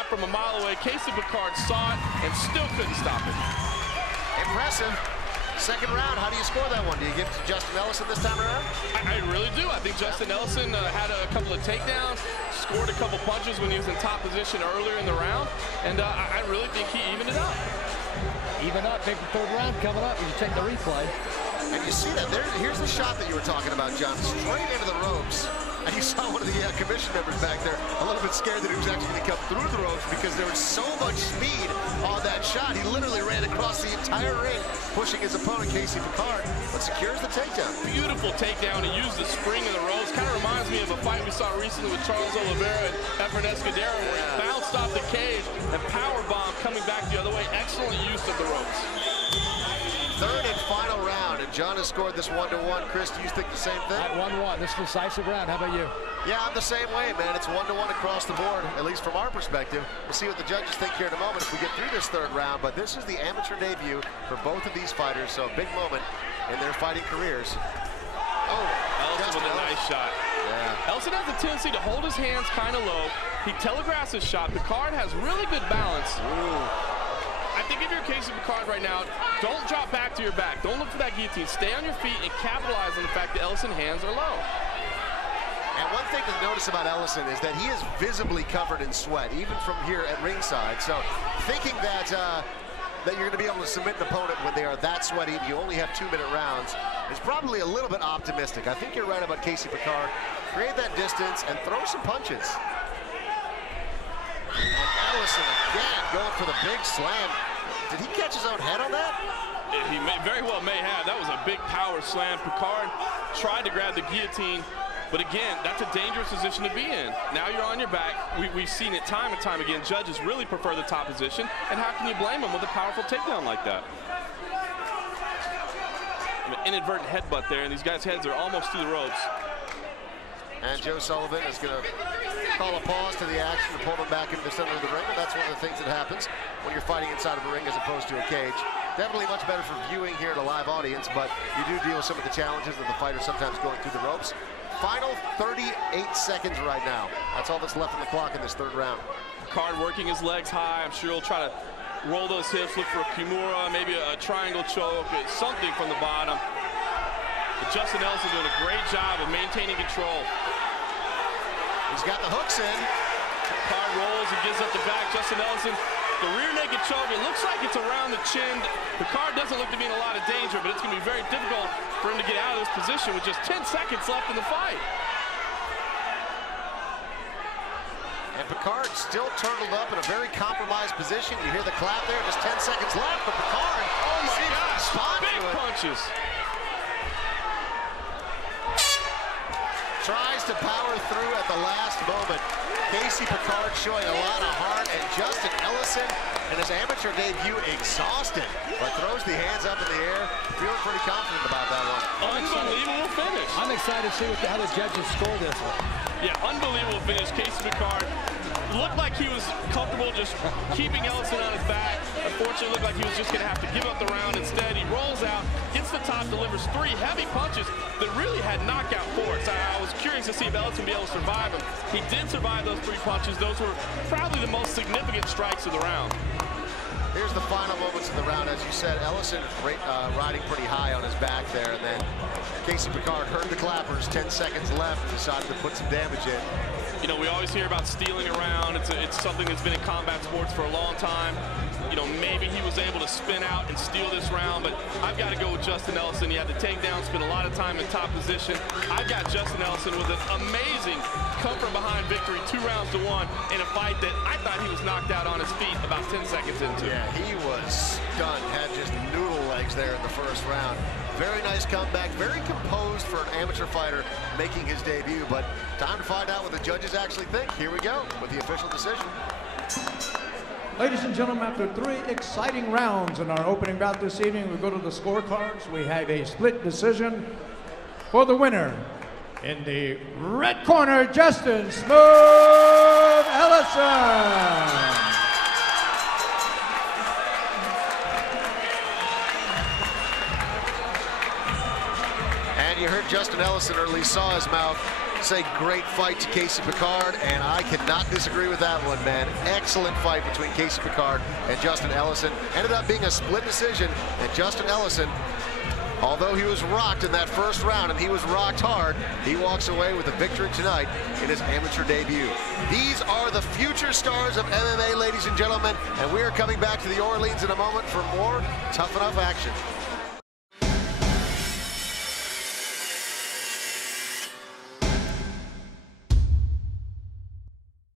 jab from a mile away. Casey Picard saw it and still couldn't stop it. Impressive. Second round, how do you score that one? Do you give it to Justin Ellison this time around? I really do. I think Justin Ellison had a couple of takedowns, scored a couple punches when he was in top position earlier in the round, and I really think he evened it up. Even up, big third round coming up when you take the replay. And you see that, here's the shot that you were talking about, John, straight into the ropes. And you saw one of the commission members back there a little bit scared that he was actually going to come through the ropes because there was so much speed on that shot. He literally ran across the entire ring, pushing his opponent, Casey Picard, but secures the takedown. Beautiful takedown. He used the spring of the ropes. Kind of reminds me of a fight we saw recently with Charles Oliveira and Efren Escudero, where he bounced off the cage and powerbomb coming back the other way. Excellent use of the ropes. Third and final round, and John has scored this 1-1. Chris, do you think the same thing? At 1-1, this decisive round. How about you? Yeah, I'm the same way, man. It's 1-1 across the board, at least from our perspective. We'll see what the judges think here in a moment if we get through this third round, but this is the amateur debut for both of these fighters, so a big moment in their fighting careers. Oh, Ellison with a nice shot. Yeah. Ellison has a tendency to hold his hands kind of low. He telegraphs his shot. Picard has really good balance. Ooh. I think if you're Casey Picard right now, don't drop back to your back. Don't look for that guillotine. Stay on your feet and capitalize on the fact that Ellison's hands are low. And one thing to notice about Ellison is that he is visibly covered in sweat, even from here at ringside. So thinking that that you're going to be able to submit an opponent when they are that sweaty and you only have 2-minute rounds is probably a little bit optimistic. I think you're right about Casey Picard. Create that distance and throw some punches. And Ellison again going for the big slam. Did he catch his own head on that? He very well may have. That was a big power slam. Picard tried to grab the guillotine, but again, that's a dangerous position to be in. Now you're on your back. We've seen it time and time again. Judges really prefer the top position, and how can you blame them with a powerful takedown like that? An inadvertent headbutt there, and these guys' heads are almost through the ropes. And Joe Sullivan is going to call a pause to the action to pull them back into the center of the ring. And that's one of the things that happens when you're fighting inside of a ring as opposed to a cage. Definitely much better for viewing here at a live audience, but you do deal with some of the challenges of the fighter sometimes going through the ropes. Final 38 seconds right now. That's all that's left on the clock in this third round. Picard working his legs high. I'm sure he'll try to roll those hips, look for a Kimura, maybe a triangle choke, something from the bottom. But Justin Ellison doing a great job of maintaining control. He's got the hooks in. Picard rolls and gives up the back. Justin Ellison, the rear naked choke. It looks like it's around the chin. Picard doesn't look to be in a lot of danger, but it's going to be very difficult for him to get out of this position with just 10 seconds left in the fight. And Picard still turtled up in a very compromised position. You hear the clap there, just 10 seconds left, but Picard, oh my gosh, big punches. Tries to power through at the last moment. Casey Picard showing a lot of heart, and Justin Ellison in his amateur debut exhausted, but throws the hands up in the air, feeling pretty confident about that one. Unbelievable finish. I'm excited to see how the judges score this one. Yeah, unbelievable finish. Casey Picard looked like he was comfortable just keeping Ellison on his back. Unfortunately, looked like he was just going to have to give up the round. Instead, he rolls out, gets the top, delivers 3 heavy punches that really had knockout force. I was curious to see if Ellison would be able to survive them. He did survive those 3 punches. Those were probably the most significant strikes of the round. Here's the final moments of the round. As you said, Ellison riding pretty high on his back there, and then Casey Picard heard the clappers, 10 seconds left, and decided to put some damage in. You know, we always hear about stealing a round. It's something that's been in combat sports for a long time. You know, maybe he was able to spin out and steal this round, but I've got to go with Justin Ellison. He had the takedown, spent a lot of time in top position. I've got Justin Ellison with an amazing come-from-behind victory, 2 rounds to 1, in a fight that I thought he was knocked out on his feet about 10 seconds into. Yeah, he was stunned, had just noodle legs there in the first round. Very nice comeback, very composed for an amateur fighter making his debut, but time to find out what the judges actually think. Here we go with the official decision. Ladies and gentlemen, after 3 exciting rounds in our opening bout this evening, we go to the scorecards. We have a split decision for the winner. In the red corner, Justin "Smooth" Ellison. And you heard Justin Ellison, or at least saw his mouth, say great fight to Casey Picard, and I cannot disagree with that one, man. Excellent fight between Casey Picard and Justin Ellison. Ended up being a split decision, and Justin Ellison, although he was rocked in that first round, and he was rocked hard, he walks away with a victory tonight in his amateur debut. These are the future stars of MMA, ladies and gentlemen, and we are coming back to the Orleans in a moment for more Tuff-N-Uff action.